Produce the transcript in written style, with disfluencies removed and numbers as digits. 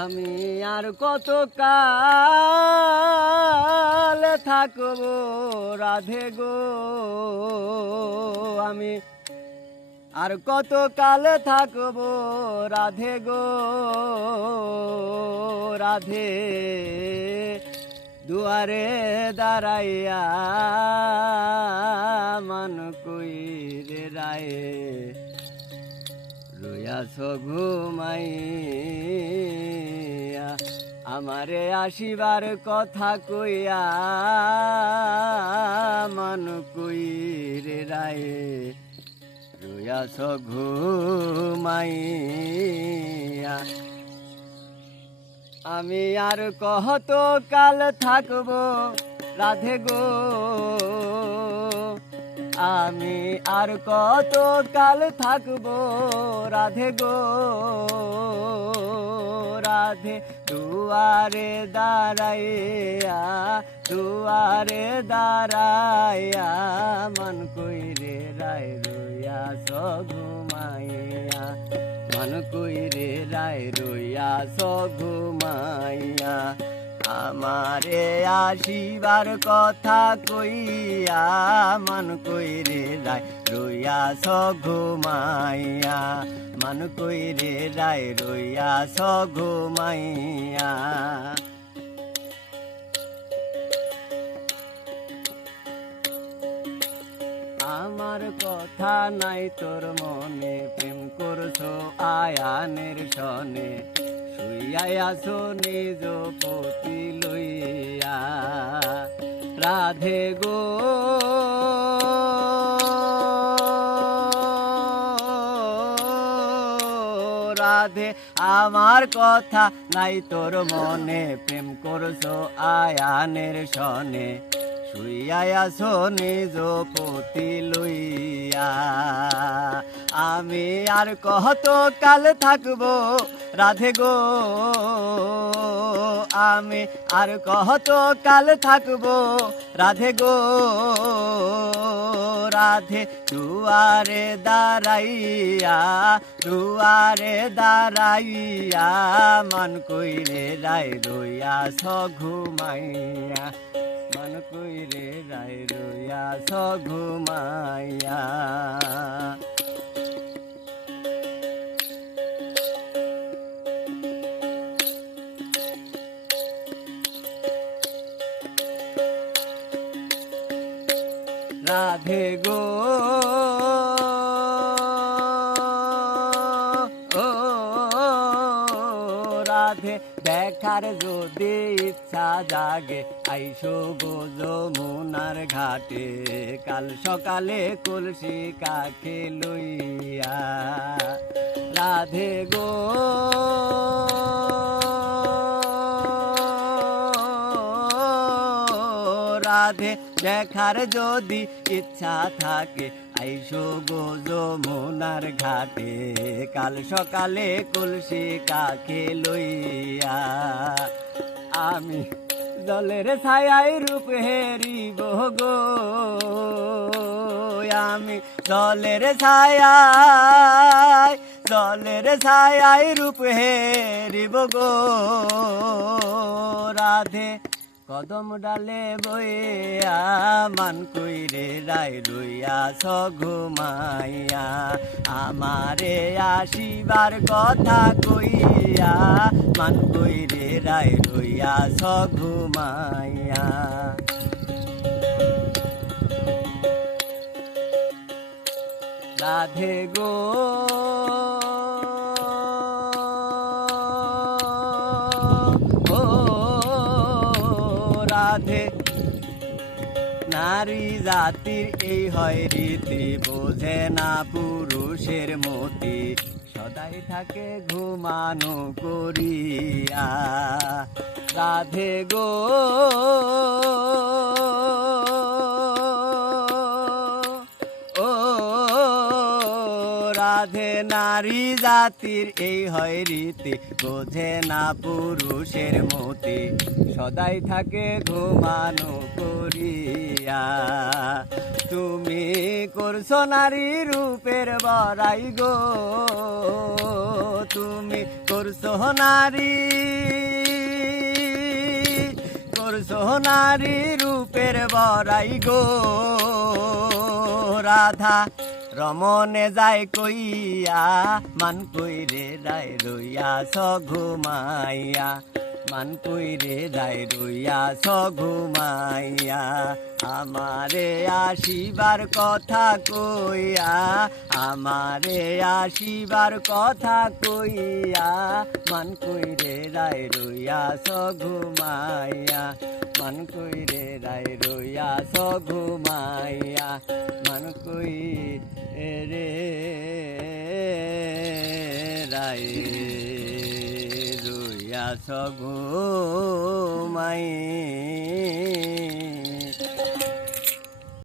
আমি আর কত কাল থাকবো রাধে গো, আমি আর কত কাল থাকবো রাধে গো রাধে। দুয়ারে দাঁড়াইয়া মান কইরে রায়ে রইয়াছ ঘুমাইয়া, আমারে আসিবার কথা কইয়া মান কইরে রায়ে রইয়াছ ঘুমাইয়া। আমি আর কত কাল থাকবো রাধে গো, আমি আর কত কাল থাকবো রাধে গো রাধে। দুয়ারে দাঁড়াইয়া দুয়ারে দাঁড়াইয়া মান কইরে রায় রইয়াছ ঘুমাইয়া, মান কইরে রায় রইয়াছ ঘুমাইয়া। আমারে আসিবার কথা কইয়া মান কইরে রায় রইয়াছ ঘুমাইয়া, মান কইরে রায় রইয়াছ ঘুমাইয়া। আমার কথা নাই তোর মনে, প্রেম করছো আয়ানের সনে, শুইয়াই আছো নিজ পতি লইয়া রাধে গো রাধে। আমার কথা নাই তোর মনে, প্রেম করছো আয়ানের সনে, শুইয়াই আছো নিজ পতি লইয়া। আমি আর কত কাল থাকবো রাধে গো, আমি আর কত কাল থাকবো রাধে গো রাধে। দুয়ারে দাঁড়াইয়া দুয়ারে দাঁড়াইয়া মান কইরে রায় রইয়াছ ঘুমাইয়া, মান কইরে রায় রইয়াছ ঘুমাইয়া। রাধে গো রাধে, দেখার যদি ইচ্ছা জাগে আইসো গো যমুনার ঘাটে, কাল সকালে কলসি কাকে লইয়া রাধে গো রাধে। দেখার যদি ইচ্ছা থাকে আইসো গো যমুনার ঘাটে, কাল সকালে কলসি কাকে লইয়া। আমি জলের ছায়ায় রূপ হেরিব গো, আমি জলের ছায়ায় রূপ হেরিব গো রাধে। কদম ডালে বইয়া মান কইরে রায় রইয়াছ ঘুমাইয়া, আমারে আসিবার কথা কইয়া মান কইরে রায় রইয়াছ ঘুমাইয়া। রাধে গো রাধে। নারী জাতির এই হয় রীতি, বোঝে না পুরুষের মতি, সদাই থাকে ঘুমানো করিয়া রাধে গো বাঁধে নারী জাতির এই হয় রীতি, বোঝে না পুরুষের মতি, সদাই থাকে ঘুমানো করিয়া। তুমি করছো নারী রূপের বড়াই গো, তুমি করছো নারী, করছো নারী রূপের বড়াই গো। রাধা রমনে যায় কইয়া, মান কইরে রায় রইয়া ঘুমাইয়া, মান কইরে রায় রইয়া ঘুমাইয়া। আমারে আসিবার কথা কইয়া, আমারে আসিবার কথা কইয়া, মান কইরে রায় রইয়া ঘুমাইয়া, মান কইরে রায় রইয়া ঘুমাইয়া, মান কই রে রায় রইয়া ঘুমাইয়া।